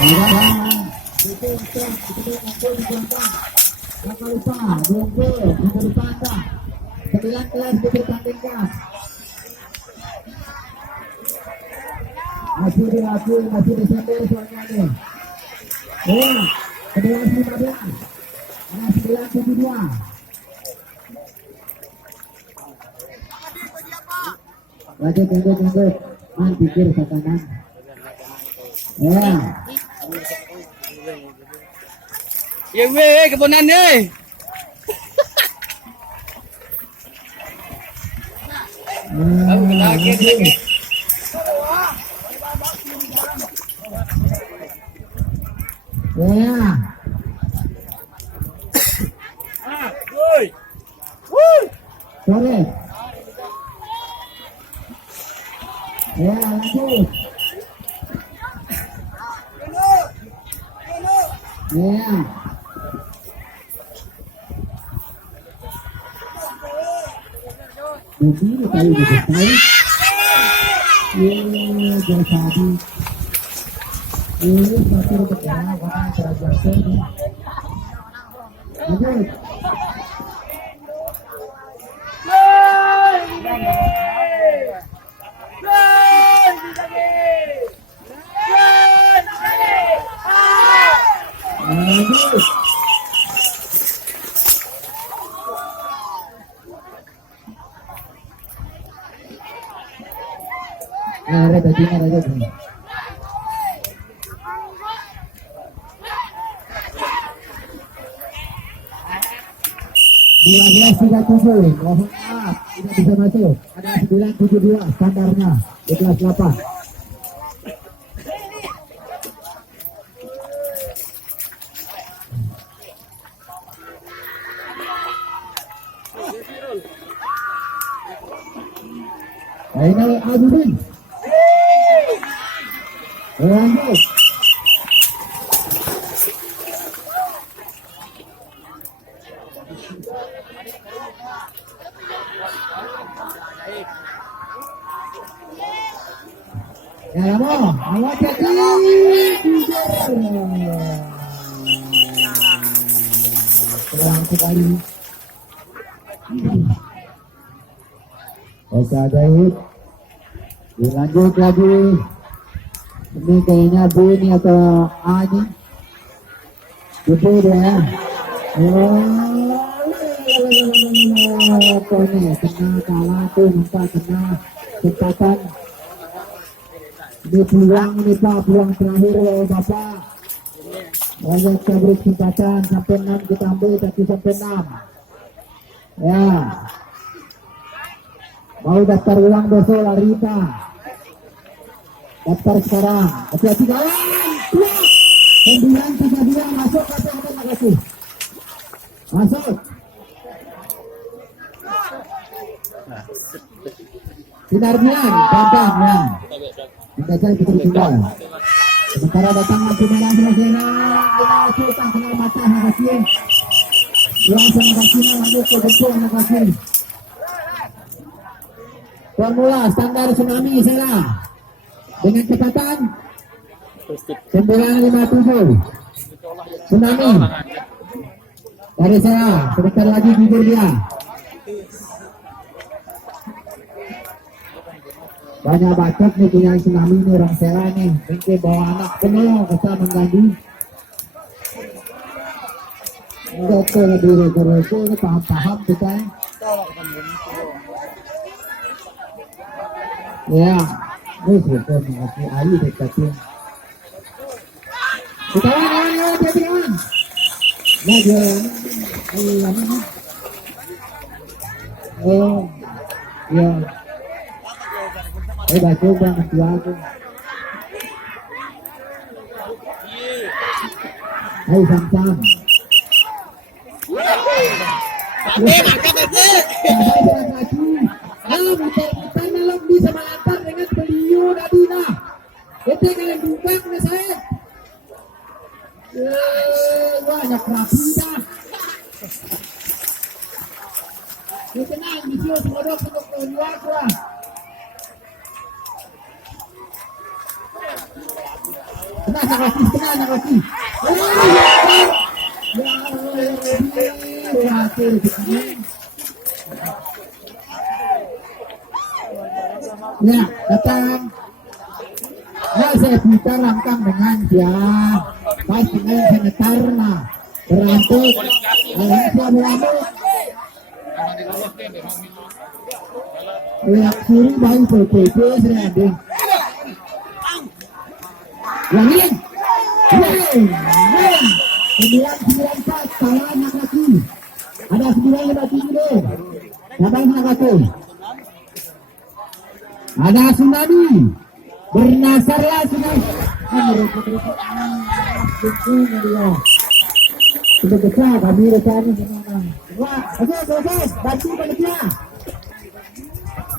Jangan lupa nunggu di depan 9 dipertandingkan. Masih Desember soalnya nih. Ya, 11-15. 9-7-2. Lanjut. Man pikir ke kanan. Ya. Ya weh, keponan nih. Lagi. Ya. Sore. Ya, lanjut. Ya. Begini kali betul. Ini jadi. Ini satu perkara orang terjatuh. Lanjut. Ada bajunya aja tuh. 12-37, mohon maaf tidak bisa masuk. Ada 9-7-2 standarnya di kelas 8. Ini Azudin. Lanjut. Ya mau, awak jadi. Terang sekali. Oke, Daud. Dilanjut lagi. Ini kayaknya B ini atau A ini. Gitu deh. Apa nih? Kena kalah tuh, nampak kena kesempatan. Ini peluang ini Pak, peluang terakhir ya Bapak. Banyak cabut kesempatan sampai 6 kita ambil 1-6. Ya. Mau daftar ulang besok lari Pak. Daftar sekarang. Hati-hati kawan. 9-3-2 masuk kasih. Terima kasih. Masuk. Sinarnya, bantahnya. Kita cari tinggal. Sementara datang lagi merah selesai. Kita kena mata makasih. Langsung makasih lanjut ke betul makasih. Formula standar tsunami Sela dengan kecepatan 957 tsunami dari Sela. Sebentar lagi tidur dia. Banyak bacot nih punya tsunami nih orang Sela nih. Mungkin bawa anak penuh bisa mengganggu. Dokter lebih paham kita. Ya, ini sudah mengerti ayu dekatin. Kawan, kawan. Nah, jualan. Oh, ya. Dah coba mesti aku. Hai sam-sam. Kita malam bisa melantar dengan beliau Nadina. Kita kalian buka ke saya. Banyak rapi dah. Kita tenang, bisa semua untuk keluar lah. Kena kaki. Ya, datang. Saya bisa rangkang dengan dia. Pas dengan senetar nah. Berantuk. Alhamdulillah berantuk. Lihat suri bayi PPP seranding. Langin. 994 salah anak laki. Ada 957 deh. Siapa yang anak laki? Ada tsunami. Bernasarlah tsunami. Sudah besar kami rekan gimana? Wah, oke, bantu panitia.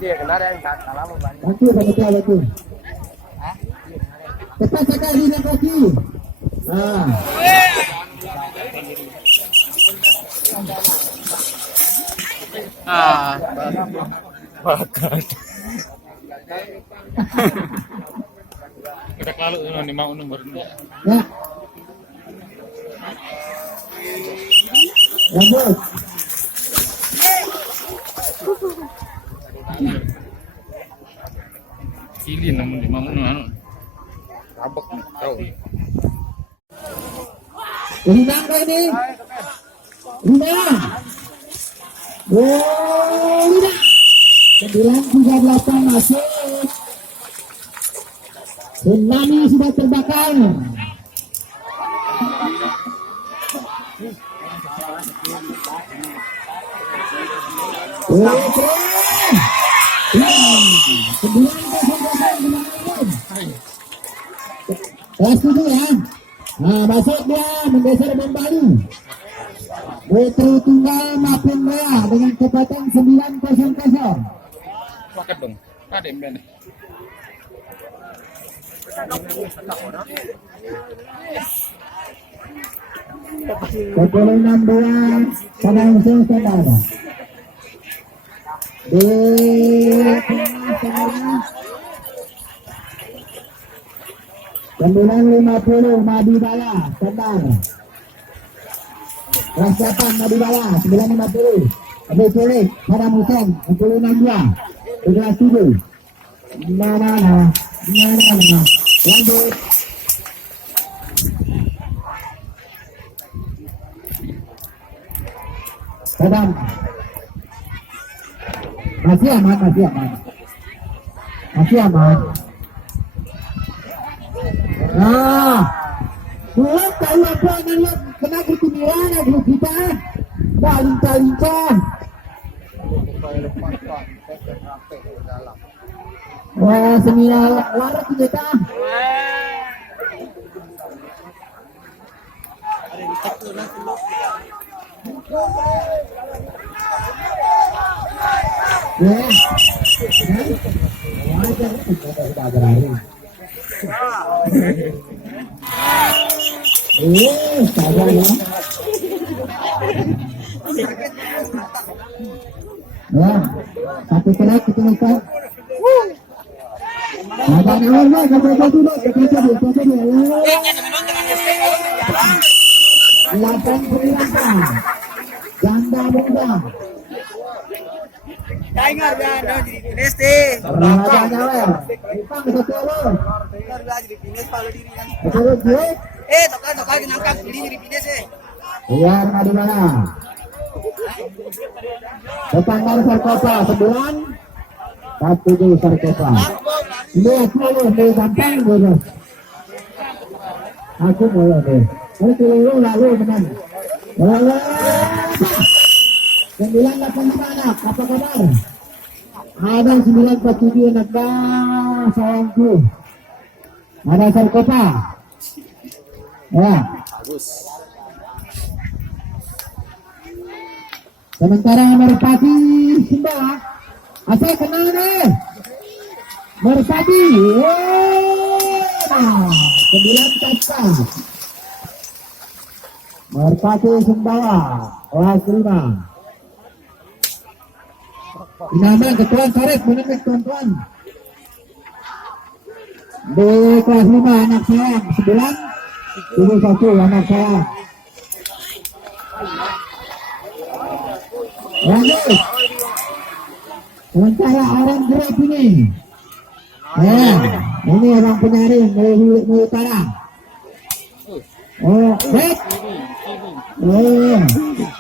Dia kenal yang kalah mau banyak. Bantu panitia bantu. Cepat sekali nak kaki. Ah. Bakat. Kita kalau ini mau nomor ini. Ya. Lanjut. Pilih namun di mau anu. Abek tahu. Ini nangka ini. Lima. Oh, lima. 938 masuk. Tsunami sudah terbakar. Oke. Setuju ya. Nah, masuk dia menggeser bom Bali. Putri Tunggal Mapin Raya dengan kecepatan 900. Paket dong. Ada yang benar. Pukul 6.2 pada usul saudara. Di tengah 950 Madibala standar. Persiapan Madibala 950. Abu Surik pada musim 66 7. Mana lanjut. Padam. Masih aman. Nah, buat tahu apa namanya kena ketimiran grup kita. Lincah. Wah, semua larat kita. Ya. Wajar kita berani. Sabar ya. Ya, satu kerak kita minta. Ada awalnya kita dulu. 89 janda muda. Tiger ada di finish deh. Raja Nyawer. Ipang betul. Tiger jadi finish kalau diri kan. Betul dia. Tokal dinangkap diri jadi finish eh. Iya, di mana? Tetangga Sarkopa 9 1 di Sarkopa. Ini aku mau gampang dulu. Aku mau deh. Lalu teman. 985 apa kabar? Ada 947 negara sayangku. Ada Sarkopa. Ya. Bagus. Sementara Merpati Sumba. Asal kenal nih. Merpati. 9 Merpati Sumbawa. Kelas 5. Nama ketuan Sarif menengah tuan-tuan. Di kelas 5 anak saya 9-1 anak saya. Lanjut. Sementara orang gerak ini. Ya, ini orang penyaring dari utara. Oh, baik. Oh,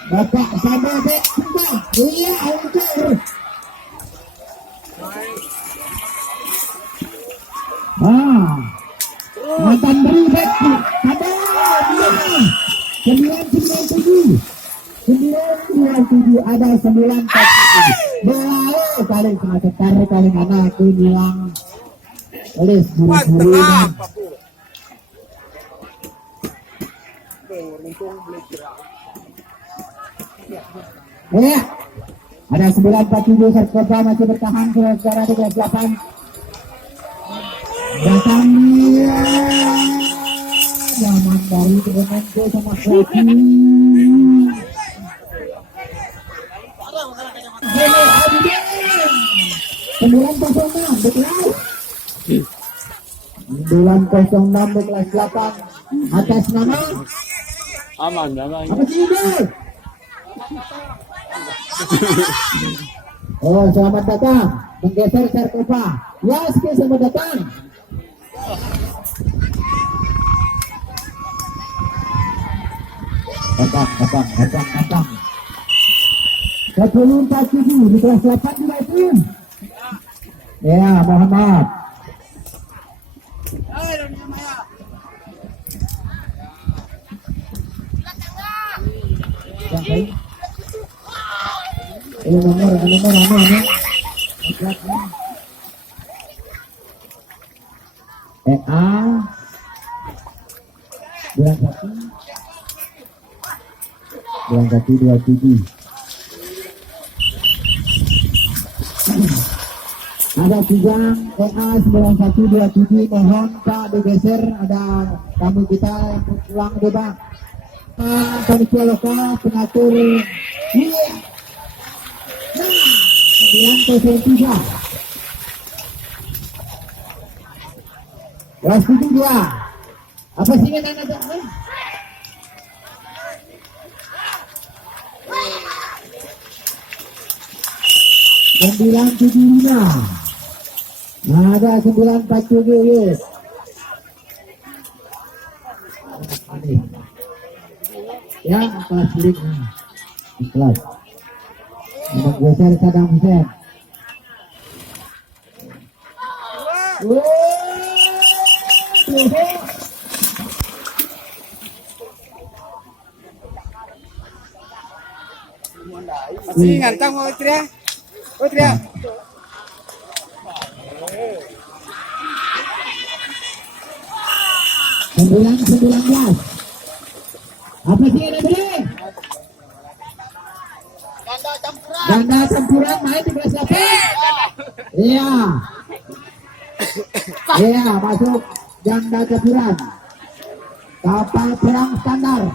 Bapak sama baik juga. Iya, hancur. Mantan beri baik. Ada dia. 997 ada 947. Belai paling semacam tarik paling anak aku bilang. Oleh buru-buru. Ya, ada 947 Serskopa masih bertahan secara 38. Datang dia, zaman dari Kemenko sama Kopi. Jadi Abidin 906 di kelas 906 di kelas 8 atas nama Aman. apa sih ini? Oh, selamat datang. Menggeser Serkopa. Ya, selamat datang. Datang. 147 di kelas 8 juga itu. Ya, mohon maaf. Ini nomor EA 2127. Ada 3 EA 9127. Mohon Pak digeser, ada tamu kita yang pulang deh Pak. Panitia lokal pengatur iya. Nah, 903. Kelas 7 dia. Apa sih yang ada? Sembilan tujuh lima. Ada 947 yes. Ya, kelas lirik kelas. Memang geser Saddam Hussein. Sih ngantang mau Tria. Oh Tria. Sembilan belas. Apa sih yang beli? Ganda campuran main di kelas 8. Iya. Iya, masuk ganda campuran. Kapal perang standar.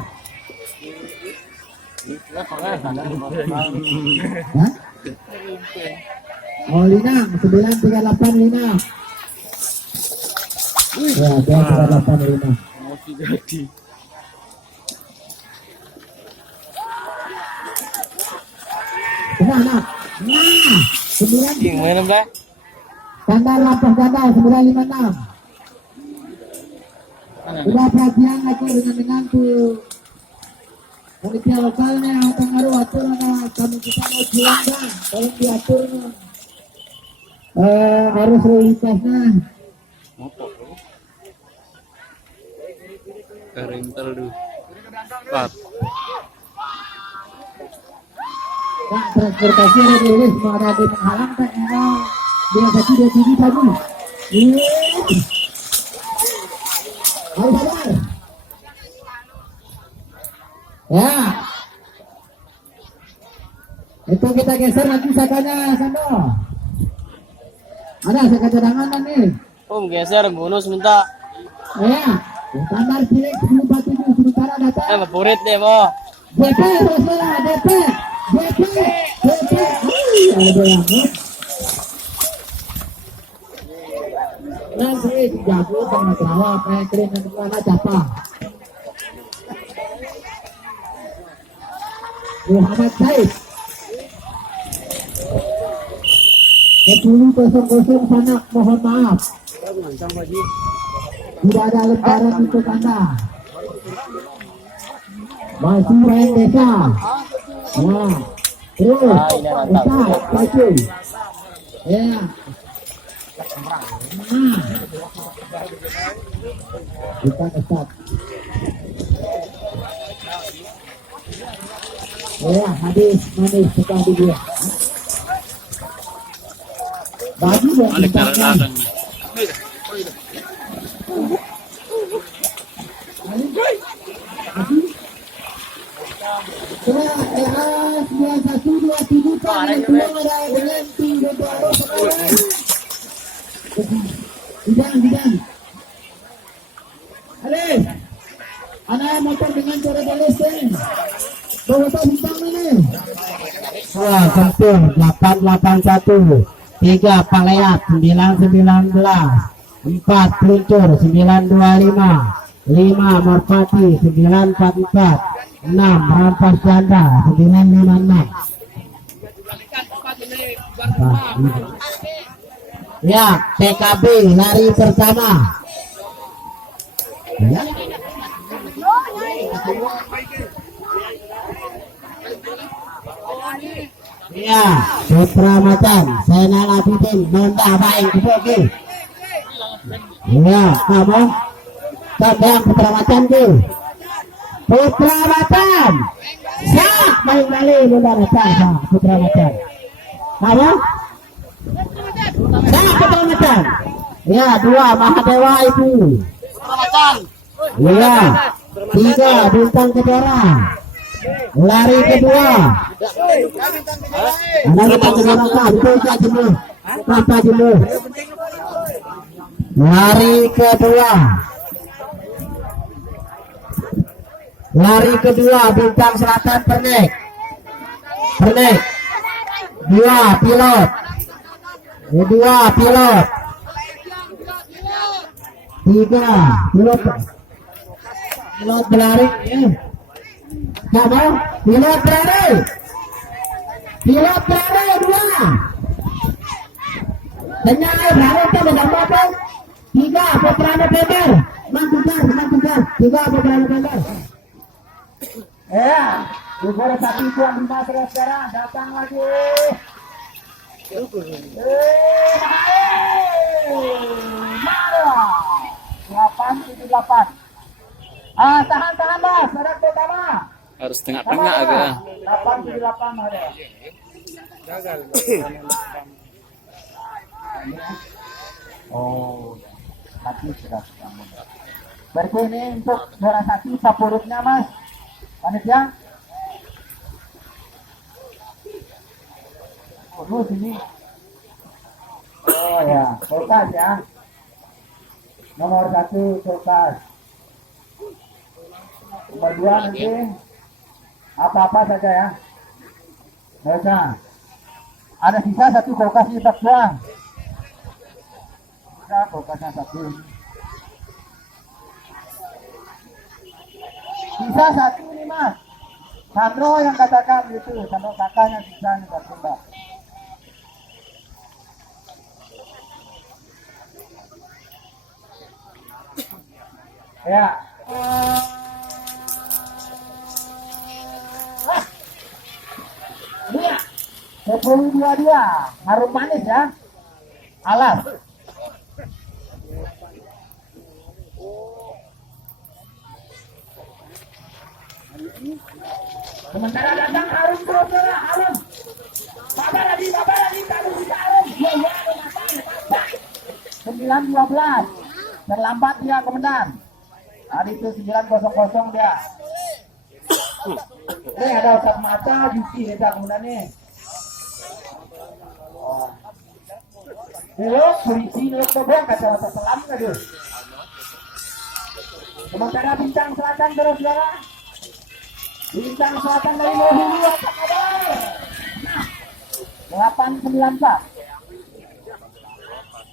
Hah? Oh, Linang 938 Linang. Ya, 938 Linang. Nah, 9 Gimana, Bang? standar lapor ganda 956. Sudah perhatian lagi dengan tuh panitia lokalnya pengaruh atur kamu kita mau jualan kan, tolong diatur arus lalu lintasnya. Rental dulu. Pak. Nah, transportasi ada di list, mau ada di penghalang tak ada dia satu dia tinggi tadi. Harus sabar. Ya. Itu kita geser nanti sakanya sana. Ada saka cadangan nih. Geser bonus minta. Ya. Standar cilik 1047 sementara datang. Favorit deh, Mo. DP Rosela, DP. Ada yang nanti jago sama Sarawak keren dan mana capa Muhammad Said 10-0 Sanak, mohon maaf tidak ada lembaran untuk Anda. Masih main desa. Ya. Terus. Desa. Maju. Ya. Kita start. Ya, habis manis sekali dia. Bagi dan Balik na lang. Bidang. Alis, anak motor dengan coret lesen. Bawa bintang ini. Wah, sentuh 881. 3 Paleat 919, 4 Peluncur 925, 5 Merpati 944, 6 Rampas Janda 956. Ya, PKB lari pertama. Ya. Ya, Putra Macan, Zainal Abidin, Nonda Baik, oke. Ya, kamu tandang Putra Macan ke. Putra Macan, siap main balik Nonda Macan, Putra Macan. Kamu? Siap Putra Macan. Ya, 2 Mahadewa itu. Ya, 3 Bintang Kedora. Lari kedua. Lari kedua Bintang Selatan Pernek. 2 Pilot. 3 Pilot berlari. Kamu pilot berlari 2. Penyalai berlari itu bersama pun 3 Putra November mantukan 3 Putra November. Ya, juara 1 tuan 5 sekarang datang lagi. Marah 878. Tahan Mas, badak pertama. Harus tengah-tengah agak. 878 ada. Gagal. Oh, mati sudah kamu. Berarti ini untuk juara 1 favoritnya Mas. Panitia. Oh, sini. Oh ya, Kulkas ya. Nomor 1 Kulkas. Nomor 2 nanti apa-apa saja ya. Baca. Ada sisa 1 Kulkas di tak doang. Sisa Kulkasnya 1. Sisa 1 nih Mas. Sandro yang katakan gitu. Sandro kakaknya sisa nih Pak Sumba. Ya. Dia. 22 dia. Harum manis ya. Alas. Sementara datang harum terus ya, harum. Bapak lagi, taruh di harum. Ya, 912. Terlambat dia komandan. Tadi itu 900 dia. Ini ada Ustaz Mata, Yuki ya komandan nih. Belok, polisi, belok dobong, kacamata selam nggak dia. Sementara Bintang Selatan terus saudara. Bintang Selatan dari Lohulu apa kabar? 894.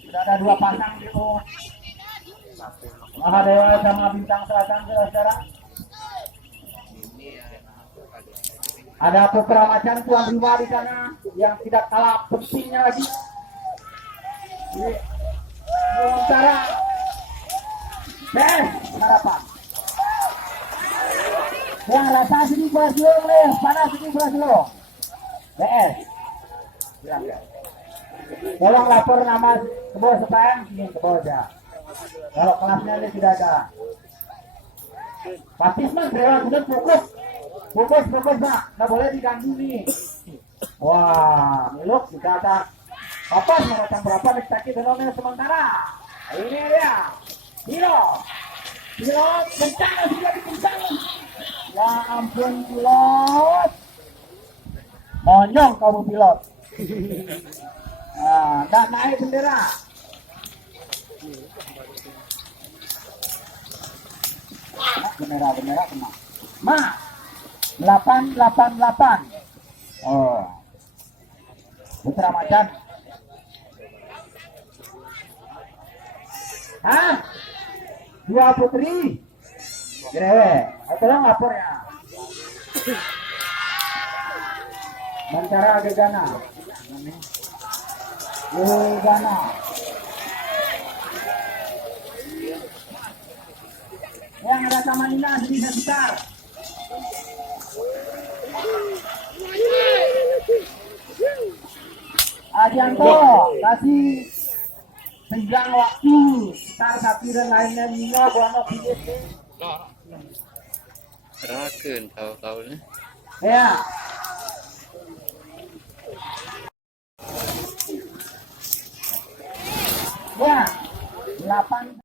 Sudah ada 2 pasang gitu. Mahadewa sama Bintang Selatan saudara. Ada Putra Macan tuan rumah di sana yang tidak kalah pentingnya lagi. Sementara harapan. Yang rasa sini Brazil panas sini Brazil. BS. Tolong lapor nama sebuah sepayang sini ke bawah aja. Kalau kelasnya ini tidak ada. Patisman Dewa sudah fokus. Fokus Pak. Nggak boleh diganggu nih. Wah, Miluk juga ada. Apa macam berapa nih dalamnya sementara. Ini dia. Pilot kencang sudah dikencang. Ya ampun pilot. Monyong kamu pilot. Nah, tak naik bendera. Bendera kena. 888. Oh. Putra Macan. Hah? 2 putri. Grewe, tolong lapor ya. Bantara Gegana. Gegana. Yang ada sama Nina sini sekitar. Adianto kasih senggang waktu sekitar sapi dan lainnya Nino buano PDP. Raken tahu-tahu ni. Ya. Ya. 8